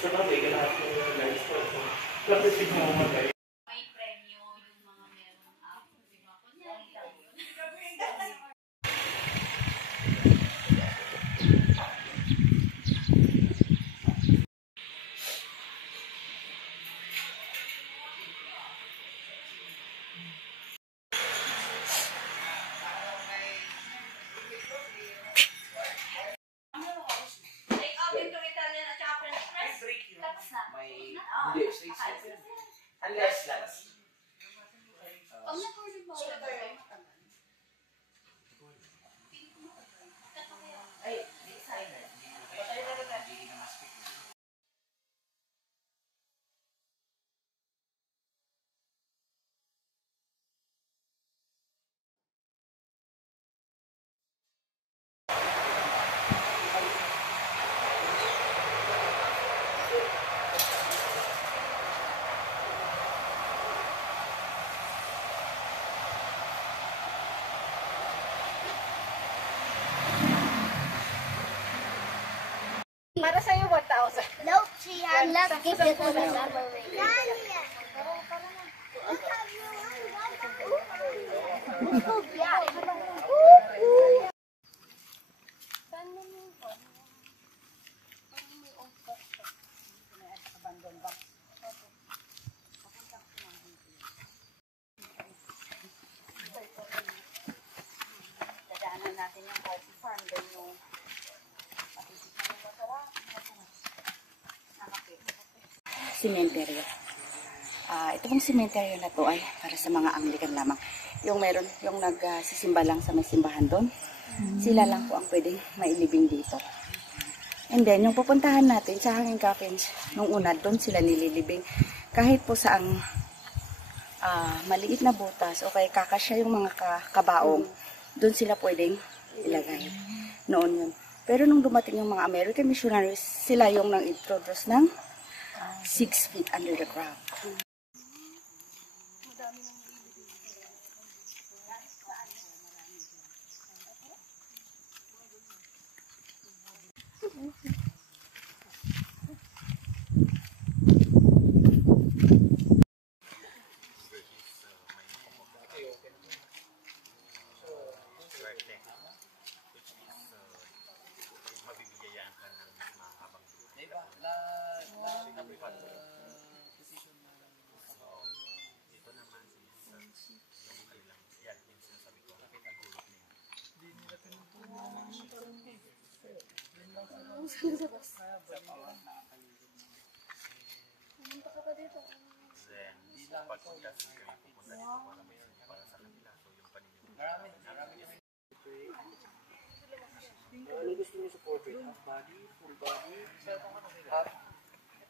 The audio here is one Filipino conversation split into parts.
Sa bagay, kailangan ko yung guys ko. Tapos yung mga magay. May premyo yung mga meron up. Diba? Kunyari. Hindi, straight. Unless lunch. Ay, designer. Para sa'yo, 1,000. Nope, she had not given us a number. Dadaanan natin yung coffee farm doon yung cemetery. Ito pong cemetery na to ay para sa mga Anglican lamang. Yung meron, yung nagsisimba lang sa may simbahan doon. Sila lang po ang pwedeng mailibing dito. And then, yung pupuntahan natin sa Hanging Coffins, nung una, doon sila nililibing. Kahit po sa ang maliit na butas o kay kakasya yung mga kabaong, doon sila pwedeng ilagay. Noon yun. Pero nung dumating yung mga American missionaries, sila yung nang introduce ng 6 feet under the ground. Ano gusto niyo sa portrait? Half body, full body, half.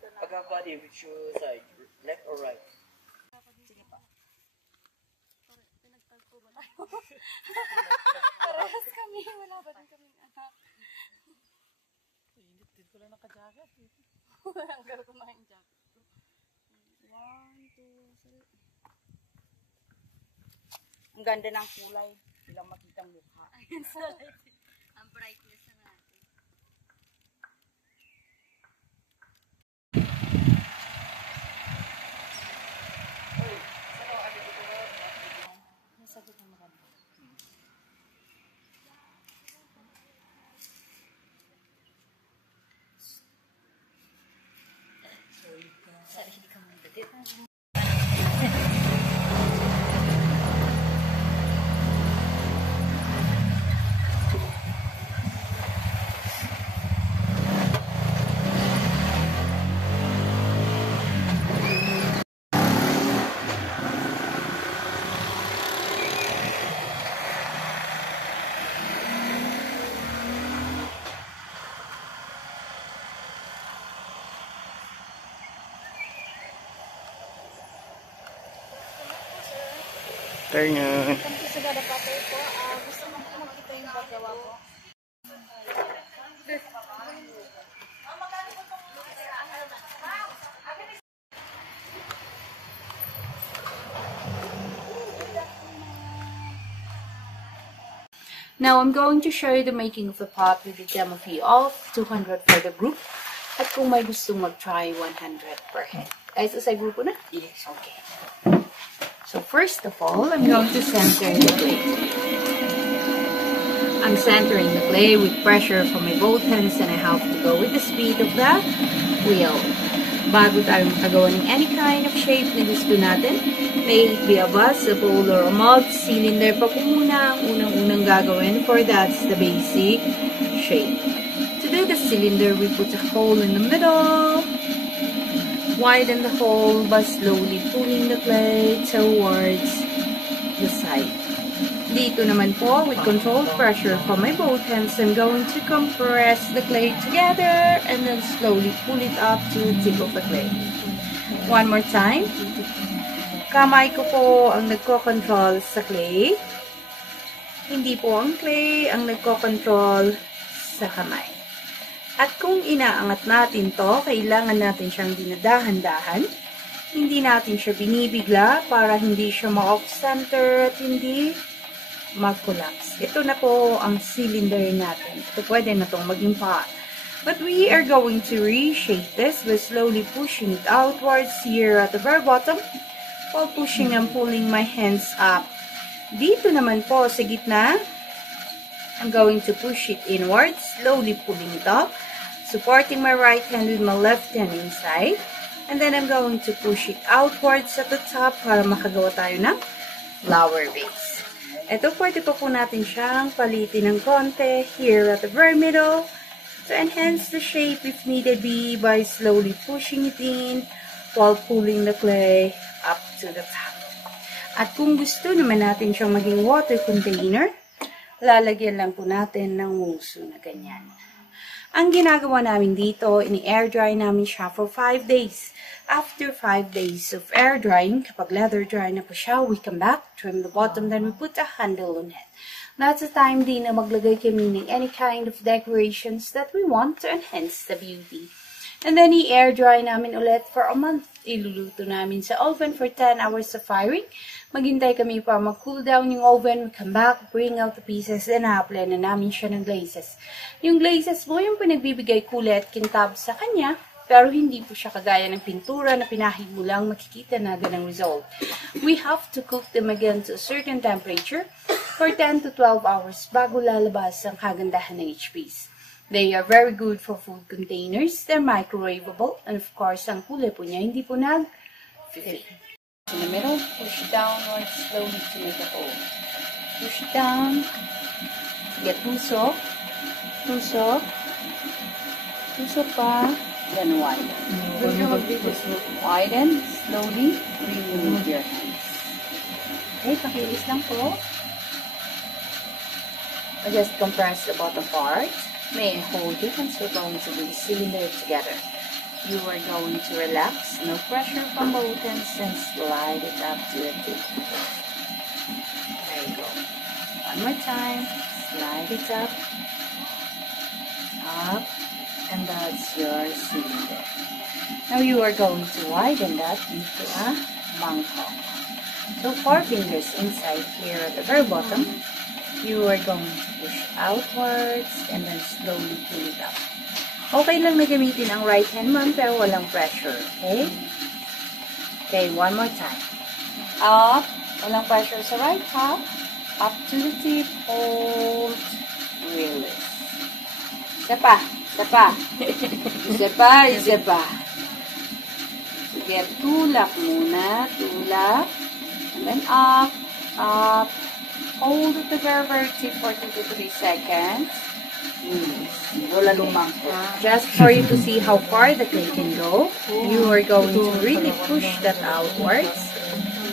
Pag half body, which side? Left or right? Sige pa. Pinagtagpo ba tayo? Parehas kami. Wala ba din kaming anak? Init din ko lang naka-jacket. Ang garo kumain jacket. 1, 2, 3. Ang ganda ng kulay. Ilang makitang mukha. Ayun sa light. Ang brightness na natin. Nasagot ng maganda. Sarili ka mong datit. Kaya Thank you sa gadapatay po. Gusto mo po makita yung paggawa po. Now I'm going to show you the making of the pot with a demo fee of 200 for the group. At kung may gustong mag-try, 100 per head. Guys, sa grupo na? Yes. Okay. So first of all, I'm going to center the clay. I'm centering the clay with pressure from my both hands and I have to go with the speed of the wheel. Bago tayo makagawa ng any kind of shape na gusto natin, may it be a vase, a bowl, or a mug, cylinder pa po muna ang unang-unang gagawin, for that's the basic shape. To do the cylinder, we put a hole in the middle, widen the hole by slowly pulling the clay towards the side. Dito naman po, with controlled pressure from my both hands, I'm going to compress the clay together and then slowly pull it up to the tip of the clay. One more time. Kamay ko po ang nagko-control sa clay. Hindi po ang clay ang nagko-control sa kamay. At kung inaangat natin to, kailangan natin siyang dinadahan-dahan. Hindi natin siya binibigla para hindi siya ma-off-center at hindi mag-collapse. Ito na po ang cylinder natin. Ito pwede na itong maging pot. But we are going to reshape this by slowly pushing it outwards here at the very bottom while pushing and pulling my hands up. Dito naman po sa gitna, I'm going to push it inwards, slowly pulling it up, supporting my right hand with my left hand inside. And then I'm going to push it outwards at the top para makagawa tayo ng flower vase. Ito, pwede pa po natin siyang palitin ng konti here at the very middle to enhance the shape if needed be by slowly pushing it in while pulling the clay up to the top. At kung gusto naman natin siyang maging water container, lalagyan lang po natin ng muso na ganyan. Ang ginagawa namin dito, ini-air dry namin siya for 5 days. After 5 days of air drying, kapag leather dry na po siya, we come back, trim the bottom, then we put a handle on it. That's the time din na maglagay kami ng any kind of decorations that we want to enhance the beauty. And then i-air dry namin ulit for a month. Iluluto namin sa oven for 10 hours of firing. Maghintay kami para mag-cool down yung oven. We come back, bring out the pieces, and apply na namin siya ng glazes. Yung glazes po yung pinagbibigay kulay at kintab sa kanya, pero hindi po siya kagaya ng pintura na pinahid mo lang makikita na ganang result. We have to cook them again to a certain temperature for 10 to 12 hours bago lalabas ang kagandahan ng each piece. They are very good for food containers. They're microwavable. And of course, ang kulay po niya hindi po nag-fit. In the middle, push downwards slowly to make a hole. Push down. Get puso. Puso. Puso pa. Then widen. Widen. Slowly. Remove your hands. Okay, pakilis lang po. Just compress the bottom part. May I hold it and so we're going to do the cylinder together. You are going to relax, no pressure from both ends, and slide it up to the tip. There you go. One more time. Slide it up. Up. And that's your cylinder. Now you are going to widen that into a mangkok. So 4 fingers inside here at the very bottom. You are going to push outwards and then slowly pull it up. Okay lang na gamitin ang right hand man pero walang pressure. Okay? Okay, one more time. Up. Walang pressure sa right half. Up to the tip. Hold. Release. Isa pa. Isa pa. Isa pa. Isa pa. Sige, tulak muna. Tulak. And then up. Up. Hold at the very tip for 2 to 3 seconds. Wala lumang po. Just for you to see how far the clay can go, you are going to really push that outwards.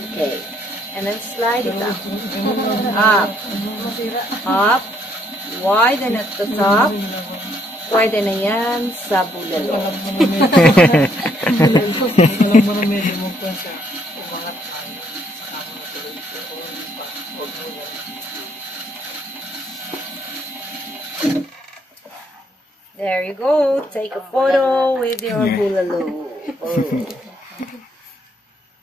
Okay. And then slide it up. Up. Up. Widen at the top. Pwede na yan sa bulalo. There you go. Take a photo with your bulalo. Oh.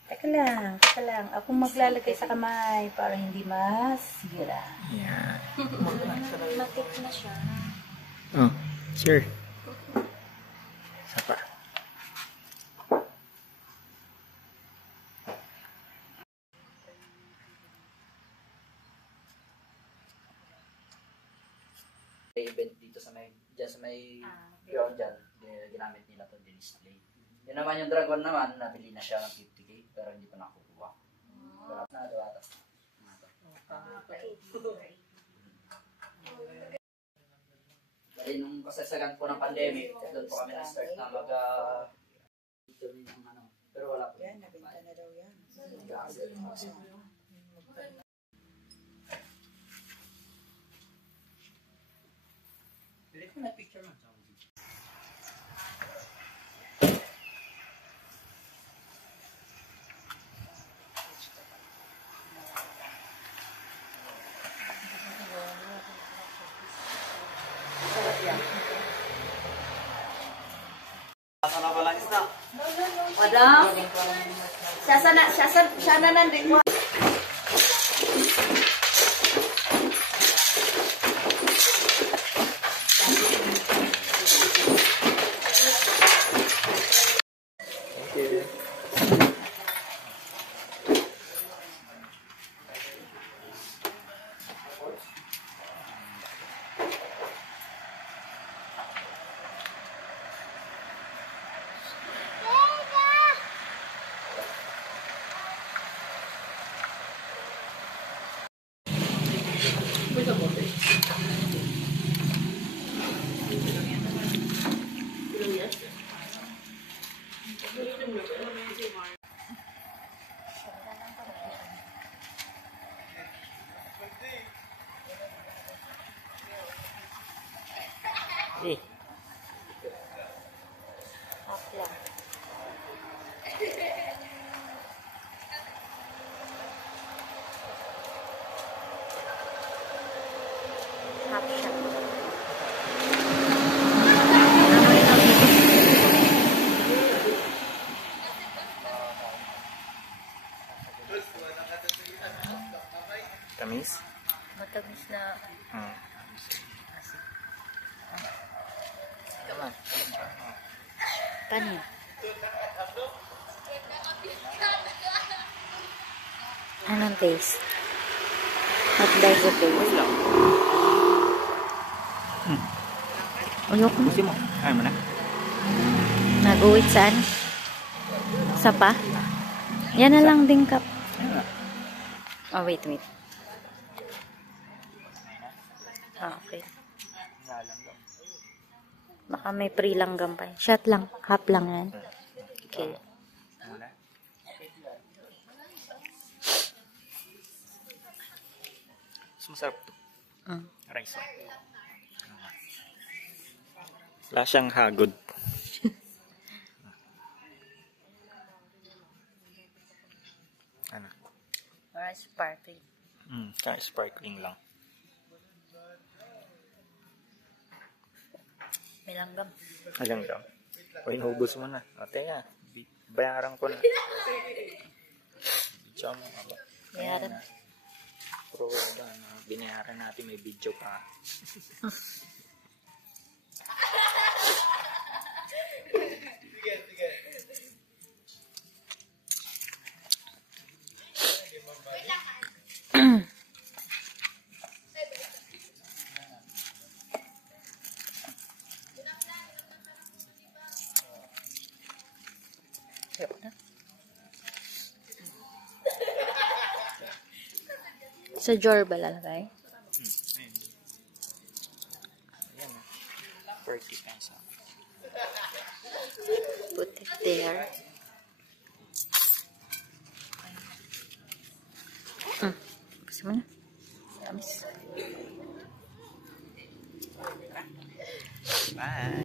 Teka lang. Ako maglalagay sa kamay para hindi masira. Yeah. Matik na siya. Oh, sure. may pion dyan, ginamit nila to display. Yun naman yung dragon naman, nabili na siya ng 50k, pero hindi pa nakukuha. Pero na, diba? Dahil nung kasasagan po ng pandemic, doon po kami na-start na pero wala po. Yan, nabenta na daw yan. Pili ko na picture man. Madam, siya na nandun ko. Tamis? Matamis na. Naman. Panin. Anong taste? What does it taste? Ayoko na. Gusto mo? Ayaw mo na? Nag-uwit saan? Sa pa? Yan na lang din cup. Oh, wait. Ah, okay. Baka may pre-langgam pa. Shot lang. Half lang yan. Okay. Masarap to. Rice. Wala siyang hagod. Ano? Rice sparkling. Kaya sparkling lang. May langgam. Alang daw. O, inubos mo na. O, teka. Bayaran ko na. Video mo nga ba? Bayaran. Pro ba na binayaran natin, may video pa. Sa jar ba lalagay? Ayan na. 30 pesos. Put it there. Gusto mo na? Tamis. Bye!